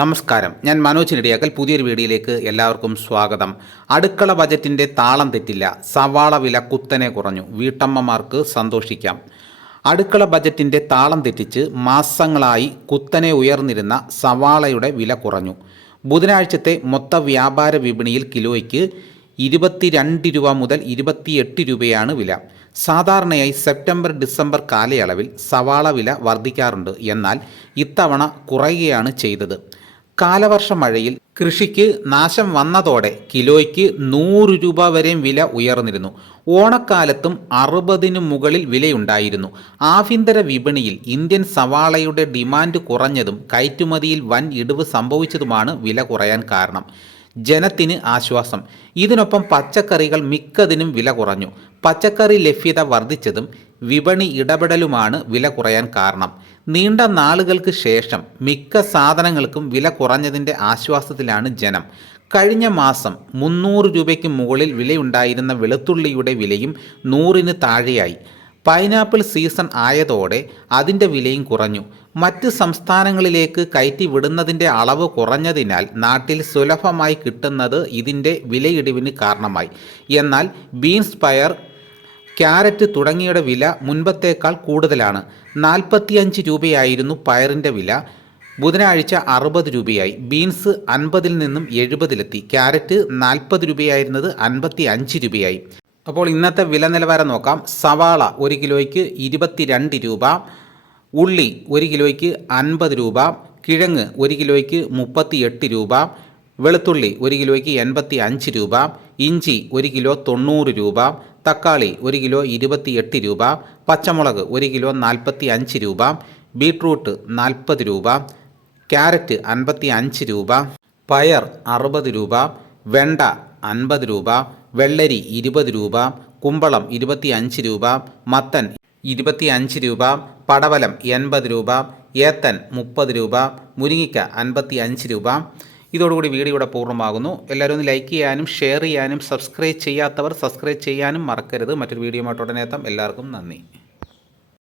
നമസ്കാരം. ഞാൻ മനോജ് നെടിയാക്കൽ. പുതിയൊരു വീഡിയോയിലേക്ക് എല്ലാവർക്കും സ്വാഗതം. അടുക്കള ബജറ്റിന്റെ താളം തെറ്റില്ല. സവാള വില കുത്തനെ കുറഞ്ഞു. വീട്ടമ്മമാർക്ക് സന്തോഷിക്കാം. അടുക്കള ബജറ്റിന്റെ താളം തെറ്റിച്ച് മാസങ്ങളായി കുത്തനെ ഉയർന്നിരുന്ന സവാളയുടെ വില കുറഞ്ഞു. ബുധനാഴ്ചത്തെ മൊത്ത വ്യാപാര വിപണിയിൽ കിലോയ്ക്ക് ഇരുപത്തിരണ്ട് രൂപ മുതൽ ഇരുപത്തിയെട്ട് രൂപയാണ് വില. സാധാരണയായി സെപ്റ്റംബർ ഡിസംബർ കാലയളവിൽ സവാള വില വർദ്ധിക്കാറുണ്ട്. എന്നാൽ ഇത്തവണ കുറയുകയാണ് ചെയ്തത്. കാലവർഷ മഴയിൽ കൃഷിക്ക് നാശം വന്നതോടെ കിലോയ്ക്ക് നൂറ് രൂപ വരെയും വില ഉയർന്നിരുന്നു. ഓണക്കാലത്തും അറുപതിനു മുകളിൽ വിലയുണ്ടായിരുന്നു. ആഭ്യന്തര വിപണിയിൽ ഇന്ത്യൻ സവാളയുടെ ഡിമാൻഡ് കുറഞ്ഞതും കയറ്റുമതിയിൽ വൻ ഇടിവ് സംഭവിച്ചതുമാണ് വില കുറയാൻ കാരണം. ജനത്തിന് ആശ്വാസം. ഇതിനൊപ്പം പച്ചക്കറികൾ മിക്കതിനും വില കുറഞ്ഞു. പച്ചക്കറി ലഭ്യത വർദ്ധിച്ചതും വിപണി ഇടപെടലുമാണ് വില കുറയാൻ കാരണം. നീണ്ട നാളുകൾക്ക് ശേഷം മിക്ക സാധനങ്ങൾക്കും വില കുറഞ്ഞതിന്റെ ആശ്വാസത്തിലാണ് ജനം. കഴിഞ്ഞ മാസം മുന്നൂറ് രൂപയ്ക്ക് മുകളിൽ വിലയുണ്ടായിരുന്ന വെളുത്തുള്ളിയുടെ വിലയും നൂറിന് താഴെയായി. പൈനാപ്പിൾ സീസൺ ആയതോടെ അതിന്റെ വിലയും കുറഞ്ഞു. മറ്റ് സംസ്ഥാനങ്ങളിലേക്ക് കയറ്റി വിടുന്നതിന്റെ അളവ് കുറഞ്ഞതിനാൽ നാട്ടിൽ സുലഭമായി കിട്ടുന്നത് ഇതിന്റെ വിലയിടിവിന് കാരണമായി. എന്നാൽ ബീൻസ് പയർ ക്യാരറ്റ് തുടങ്ങിയുടെ വില മുൻപത്തേക്കാൾ കൂടുതലാണ്. നാൽപ്പത്തിയഞ്ച് രൂപയായിരുന്നു പയറിന്റെ വില. ബുധനാഴ്ച അറുപത് രൂപയായി. ബീൻസ് അൻപതിൽ നിന്നും എഴുപതിലെത്തി. ക്യാരറ്റ് നാൽപ്പത് രൂപയായിരുന്നത് അൻപത്തി അഞ്ച് രൂപയായി. അപ്പോൾ ഇന്നത്തെ വില നിലവാരം നോക്കാം. സവാള ഒരു കിലോയ്ക്ക് ഇരുപത്തിരണ്ട് രൂപ. ഉള്ളി ഒരു കിലോയ്ക്ക് അൻപത് രൂപ. കിഴങ്ങ് ഒരു കിലോയ്ക്ക് മുപ്പത്തി എട്ട് രൂപ. വെളുത്തുള്ളി ഒരു കിലോയ്ക്ക് എൺപത്തി അഞ്ച് രൂപ. ഇഞ്ചി ഒരു കിലോ തൊണ്ണൂറ് രൂപ. തക്കാളി ഒരു കിലോ ഇരുപത്തിയെട്ട് രൂപ പച്ചമുളക് ഒരു കിലോ നാൽപ്പത്തി അഞ്ച് രൂപ ബീട്രൂട്ട് നാൽപ്പത് രൂപ ക്യാരറ്റ് അൻപത്തി അഞ്ച് രൂപ പയർ അറുപത് രൂപ വെണ്ട അൻപത് രൂപ വെള്ളരി ഇരുപത് രൂപ കുമ്പളം ഇരുപത്തി അഞ്ച് രൂപ മത്തൻ ഇരുപത്തി അഞ്ച് രൂപ പടവലം എൺപത് രൂപ ഏത്തൻ മുപ്പത് രൂപ മുരിങ്ങിക്ക അൻപത്തി അഞ്ച് രൂപ ഇതോടുകൂടി വീഡിയോ ഇവിടെ പൂർണമാകുന്നു. എല്ലാവരും ഒന്ന് ലൈക്ക് ചെയ്യാനും ഷെയർ ചെയ്യാനും സബ്സ്ക്രൈബ് ചെയ്യാത്തവർ സബ്സ്ക്രൈബ് ചെയ്യാനും മറക്കരുത്. മറ്റൊരു വീഡിയോ ആയിട്ട് ഉടനെ എത്താം. എല്ലാവർക്കും നന്ദി.